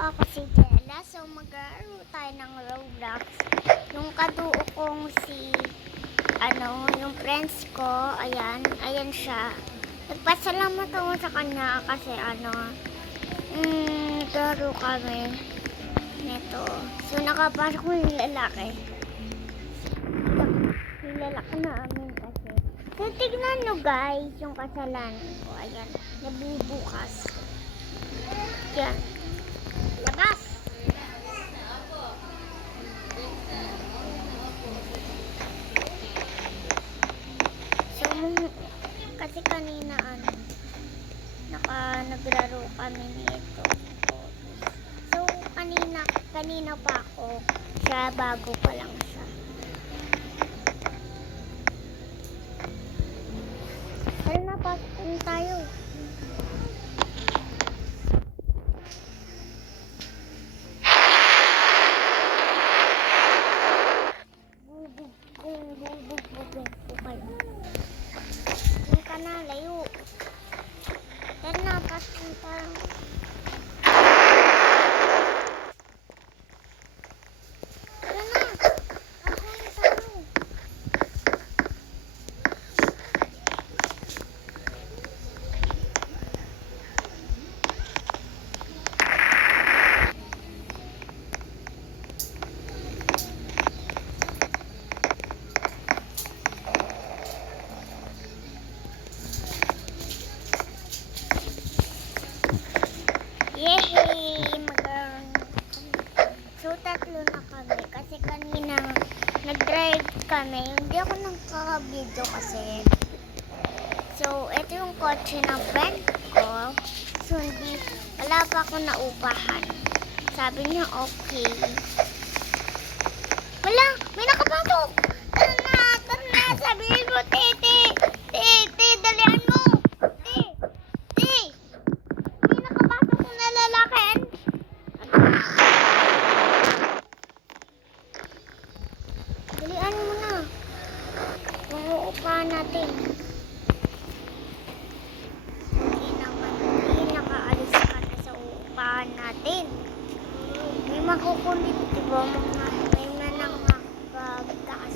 Ako si Jella. So, maglaro tayo ng Roblox. Yung kaduo kong yung friends ko, ayan siya. Nagpasalamat ako sa kanya kasi laro kami nito. So, nakapasok ko yung lalaki. Yung lalaki namin kasi. So, tignan nyo guys, yung kasalanan ko. Ayan, nabubukas. Yan. Labas! So, kasi kanina naglaro kami nito. So, kanina pa ako. Siya, bago pa lang siya. Tara na, pasok tayo. Hindi ka na, layo. Tara na, pasok tayo. Tara na, pasok tayo. Yehey! So, tatlo na kami. Kasi kanina nag-drive kami. Hindi ako nagkaka-video kasi. So, ito yung kotse ng friend ko. So, wala pa ako naupahan. Sabi niya, okay. Wala! May nakapasok! Tara na! Sabihin mo, tete! Tete, dalian mo! Tete! May nakapasok kong nalalakin. Dalian mo na. Kung uupahan natin. Hindi nakaalis ka na sa uupahan natin. May makukulit, diba? May manangakagtaas.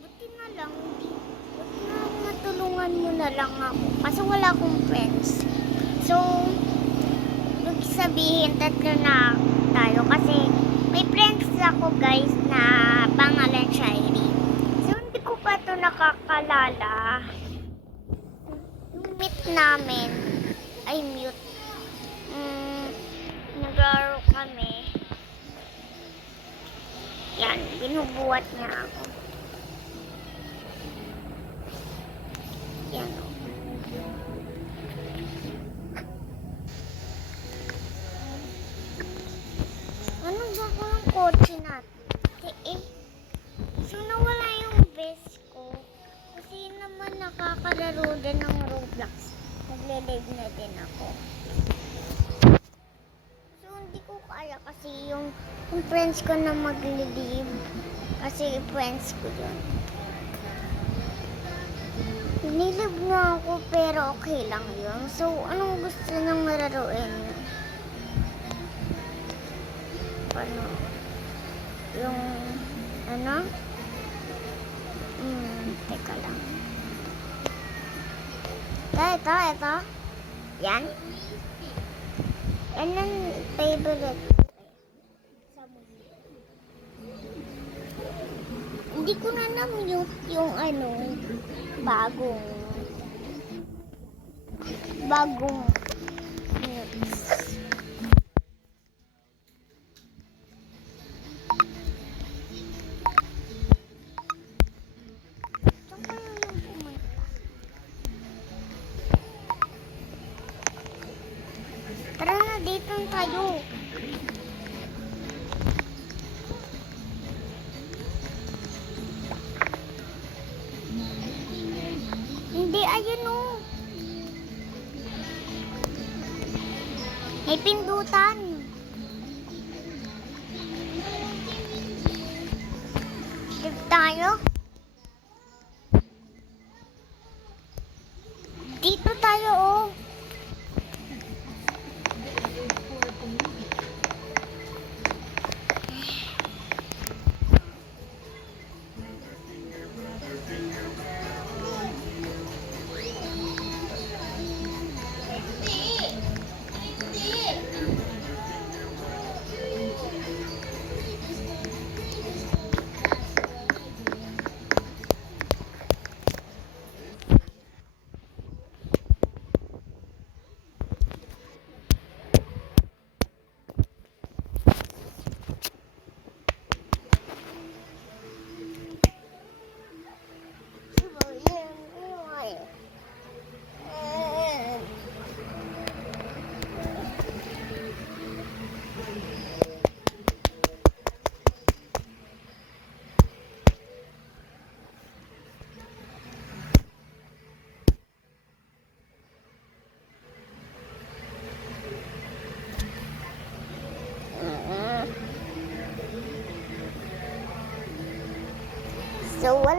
Buti na lang, matulungan mo na lang ako. Kasi wala akong friends. So, ibig sabihin, tatlo na tayo. Kasi, may friends ako guys na pangalan Shirey. So, hindi ko pa ito nakakalala. Yung meet namin, ay mute. Naglaro kami. Yan, binubuhat niya ako. Yan o. Ano ba ko ng kotse natin? So nawala yung best ko. Kasi naman nakakalaro din ng Roblox. Nagle-live na din ako. So hindi ko kaya kasi yung friends ko na magle-live. Kasi friends ko yun. Nilive na ako pero okay lang yun. So anong gusto niyang malaruin? Ano? Yung teka lang. Ito. Yan. Yan ang favorite. Hindi ko na na-mute yung bagong mute. Tara na, dito tayo. Hindi, ayun o. May pindutan. Dito tayo. Dito tayo o.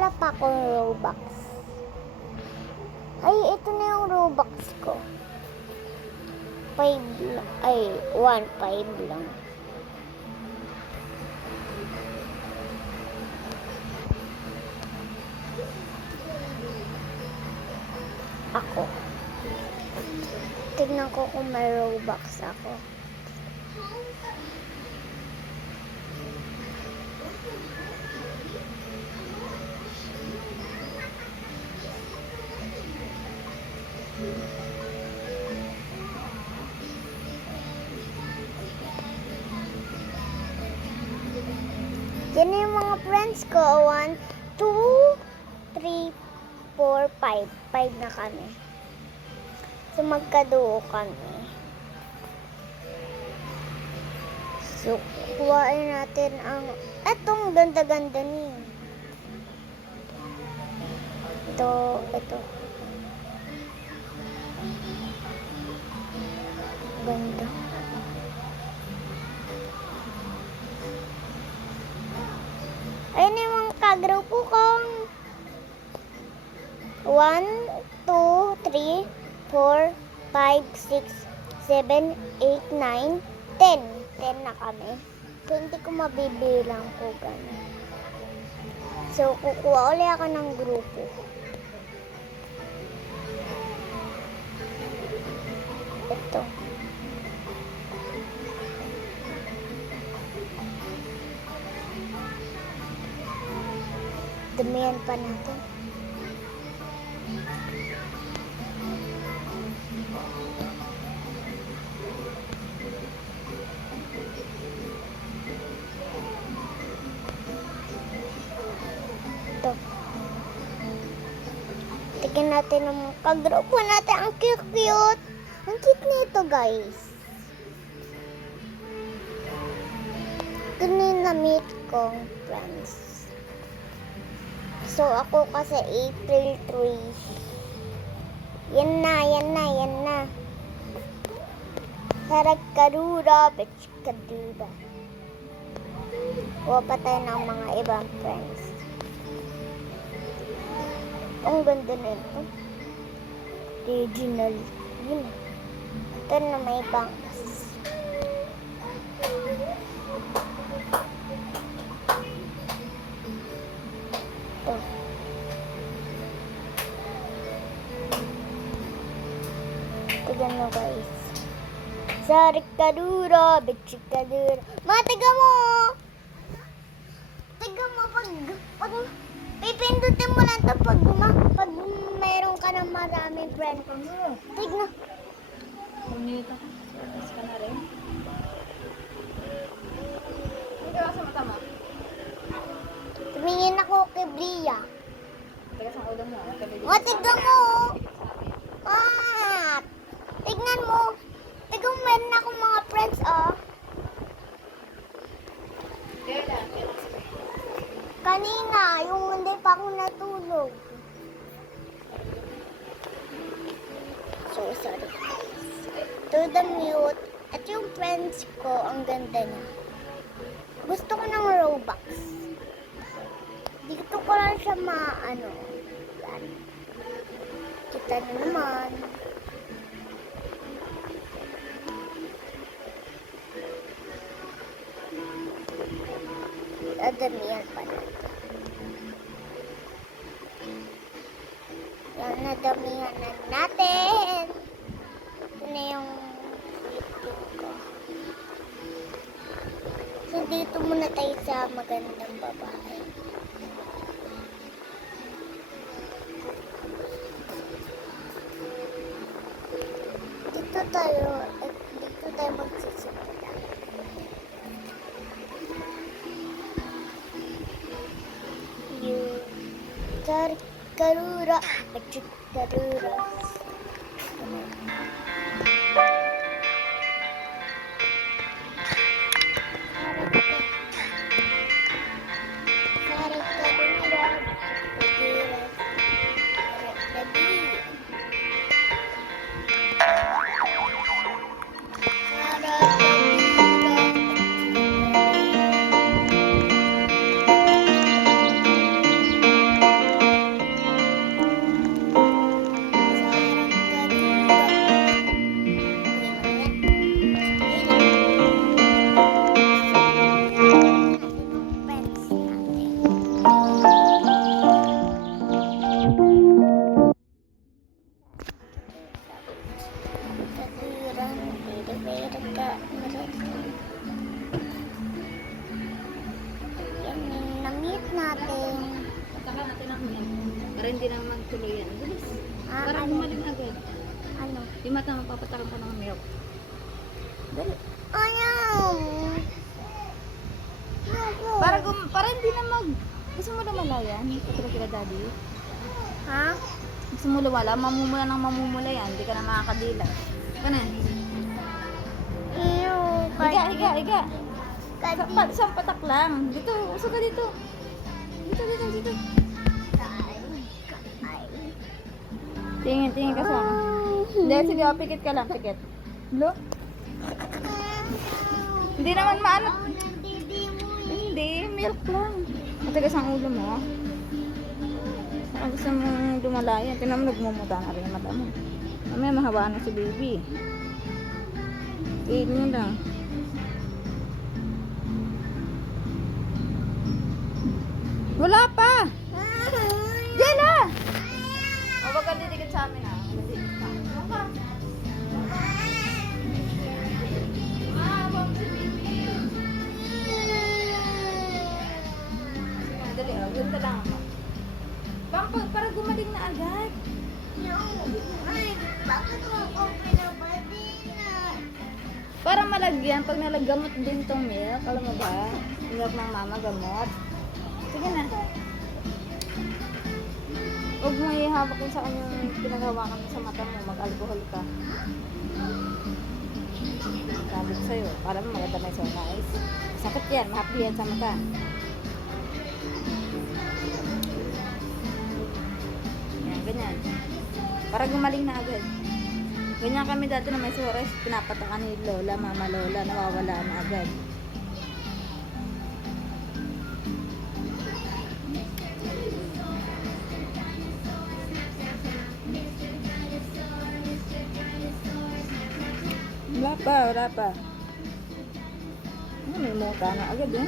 wala pa akong Robux. Ay, ito na yung Robux ko. 1.5 lang. Ako. Tignan ko kung may Robux ako. Yan yung mga friends ko. 1, 2, 3, 4, 5. 5 na kami. So, magkaduo kami. So, kuhain natin ang... Etong ganda-ganda niya. Ito. Ganda. Ayun yung mga kagrupo kong 1, 2, 3, 4, 5, 6, 7, 8, 9, 10. 10 na kami. So, hindi ko mabibilang ko gano'n. So, kukuha ulit ako ng grupo. Ito. Damihan pa natin. Ito. Tignan natin ang kagrupo natin. Ang cute-cute. Ang cute nito, guys. Ganun na meet kong friends. So, ako kasi April 3. Yan na. Saragkarura, bitchkadura. Kuha pa tayo ng mga ibang friends. Ang ganda na ito. Original. Yun. Ito na may bangs. Ito. Tignan mo, guys. Sarikadura, bitchikadura. Tiga mo! Pag pipindutin mo lang ito pag mayroon ka ng maraming friend. Tignan. Pumunita ka. Service ka na rin. Hindi ka sa mata mo. Tumingin ako kay Bria. Tiga sa ulo mo. Tignan mo! Tignan mo! Tignan mo, meron akong mga friends, Kanina, yung hindi pa ako natulog. So, sorry guys. To the mute. At yung friends ko, ang ganda niya. Gusto ko ng Robux. Dito ko lang siya yan. Kita na naman. Adamihan pa natin. Yan, nadamihan na natin. Ito na yung YouTube ko. So, dito muna tayo sa magandang babae. Dito tayo magsisimula. Karura, karura. Yan, na-meet natin. Taka natin ang milk. Para hindi na magtuloy yan. Bilis. Ah, Para ano? gumaling agad. Ano? Di mata mapapatakan ko ng milk. Dali. Ayaw! Para hindi na mag... Gusto mo lumala yan? Katulad kila daddy. Ha? Gusto mo lumala? Mamumula ng mamumula yan. Hindi ka na makakadila. Kanan. Ew, Higa. Kadi. Isang patak lang. Dito. Usog ka dito. Dito. Tingin ka sa akin. Hindi, sige, pikit ka lang, pikit. Lo? Hindi naman maano. Hindi, milk lang. Matigas ang ulo mo. Saka gusto mong dumalayan. Tingnan mo, nagmumuta na rin ang mata mo. Mamaya mahawaan na si baby. Tigil mo lang. Wala pa! Diyan na! O, wag kang didikit sa amin, ha? Didikit ka. Dali, o. Ganda lang ako. Para gumaling na agad. Bakit mo ako pinabati na? Para malagyan, pag nalagamot din tong milk, alam mo ba? Milk ng mama, gamot. Sige na. Huwag mo ihawak yun sa kanyang pinaghawakan mo sa mata mo, mag-alcohol ka. Sabi ko sa'yo, para mo maganda na yung nice. Sakit yan, mahapdi yan sa mata. Yan, ganyan. Para gumaling na agad. Ganyan kami dati na may suras, pinapatakan ni Lola, Mama Lola, nawawala na agad. Wala pa. May muta na agad eh.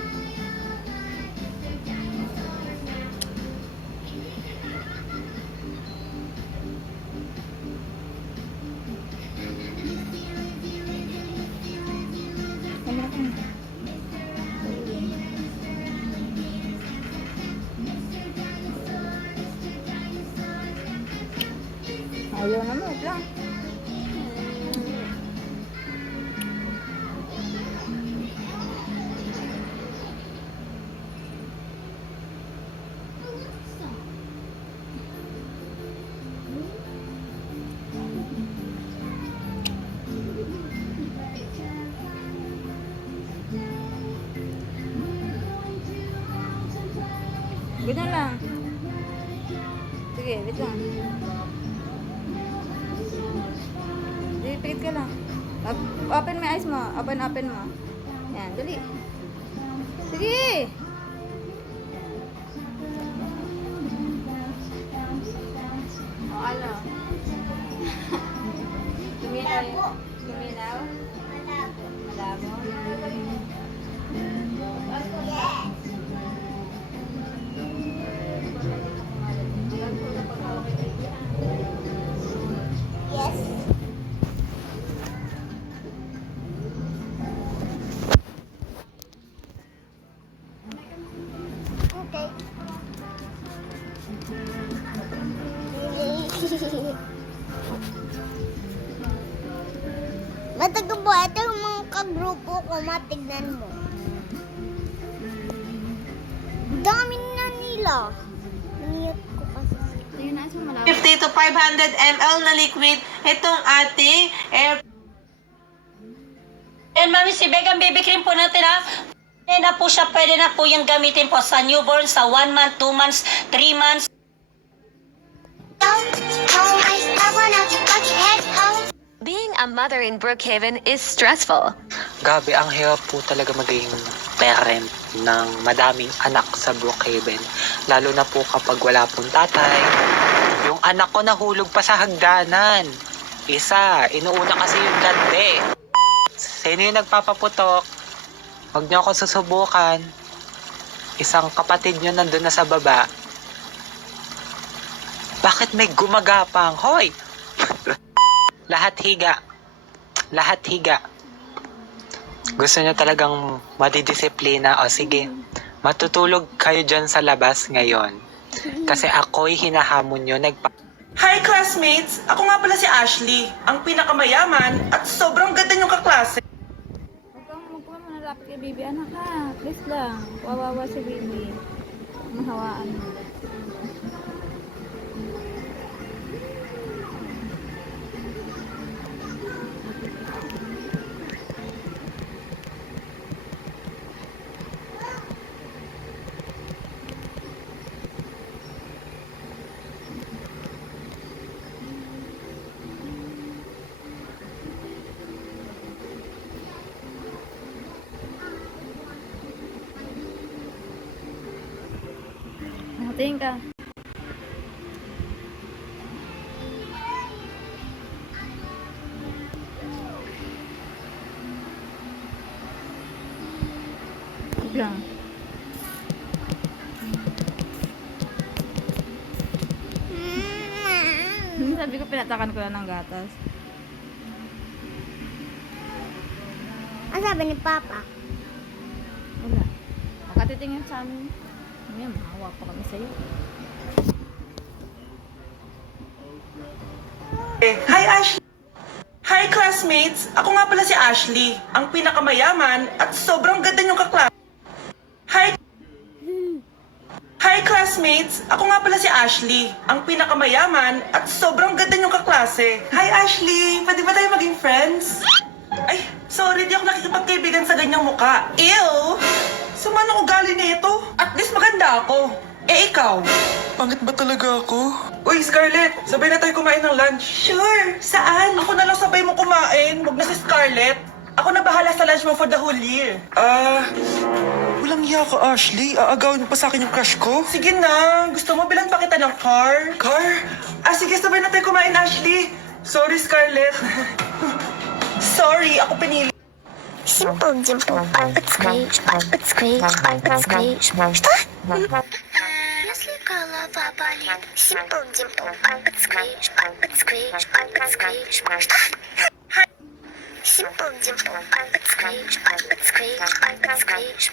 Ayaw naman, wait lang. Ganyan lang. Sige, wait lang. Sige, pikit ka lang. Open mo yung eyes mo. Open mo. Yan, dali. Sige! O, ano? Tuminaw? Tuminaw? Malabo. Yes. Okay. Mataga po, ito yung mga kagrupo ko, matignan mo. Dami na nila. Niyot ko kasi. Ayun na, so malabo. 50 to 500 ml na liquid itong ating air. And mami, si Vegan Baby Cream po natin ha. Pwede na po siya, pwede na po yung gamitin po sa newborn, sa 1 month, 2 months, 3 months. Being a mother in Brookhaven is stressful. Gabi, ang hirap po talaga maging parent ng madaming anak sa Brookhaven. Lalo na po kapag wala pong tatay. Yung anak ko nahulog pa sa hagdanan. Isa, inuuna kasi yung lande. Sino yung nagpapaputok? Huwag niyo ako susubukan. Isang kapatid niyo nandun na sa baba. Bakit may gumagapang? Hoy! Lahat higa. gusto niya talagang madidisiplina, o sige, matutulog kayo dyan sa labas ngayon. Kasi ako'y hinahamon nyo, Hi classmates! Ako nga pala si Ashley, ang pinakamayaman at sobrang ganda niyong kaklase. Huwag kang manalapit kay baby. Anak ha, please lang. Wawawa si baby. Mahawaan mo. Tingin ka. Wait lang. Sabi ko pinatakan ko lang ng gatas. Ang sabi ni Papa? Wala. Makatitingin sa amin. Mamaya, mahawa pa kami sa'yo. Hi Ashley! Hi classmates! Ako nga pala si Ashley, ang pinakamayaman at sobrang ganda niyong kaklase. Hi classmates! Ako nga pala si Ashley, ang pinakamayaman at sobrang ganda niyong kaklase. Hi Ashley! Pwede ba tayo maging friends? Ay, sorry, di ako nakikipagkaibigan sa ganyang muka. Ew! Sama ng ugali nito. At least maganda ako. Eh ikaw? Pangit ba talaga ako? Uy, Scarlett! Sabay na tayo kumain ng lunch. Sure! Saan? Ako na lang sabay mo kumain. Huwag na si Scarlett. Ako na bahala sa lunch mo for the whole year. Walang iya ka, Ashley. Aagawin mo pa sa akin yung crush ko? Sige na. Gusto mo bilan pa kita ng car? Car? Sige, sabay na tayo kumain, Ashley. Sorry, Scarlett. Sorry, ako pinili. Simple, dimple, pipet screech, pipet screech, pipet screech. Если голова болит, simple, dimple, pipet screech, pipet screech, pipet screech. Simple, dimple, pipet screech, pipet screech, pipet screech.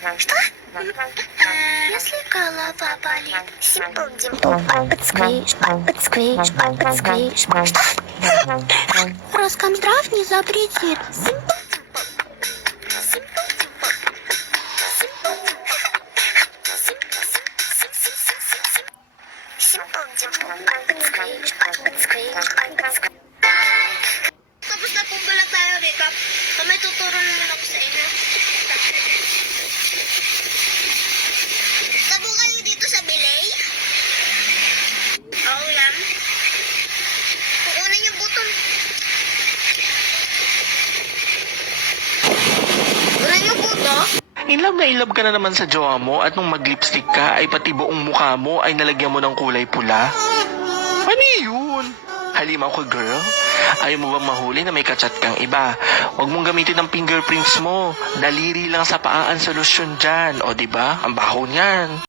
Если голова болит, simple, dimple, pipet screech, pipet screech, pipet screech. Роскомздрав не запретит. Tapos na po pala tayo, recap. May tuturo naman ako sa inyo. Tabo kayo dito sa Belay? Oo yan. Kukunin yung buton. Kukunin yung buto? In love ka na naman sa jowa mo at nung mag-lipstick ka ay pati buong mukha mo ay nalagyan mo ng kulay pula? Ano yun? Halima ko, girl. Ayaw mo bang mahuli na may kachat kang iba? Huwag mong gamitin ang fingerprints mo. Daliri lang sa paa ang solusyon dyan. O diba? Ang baho niyan.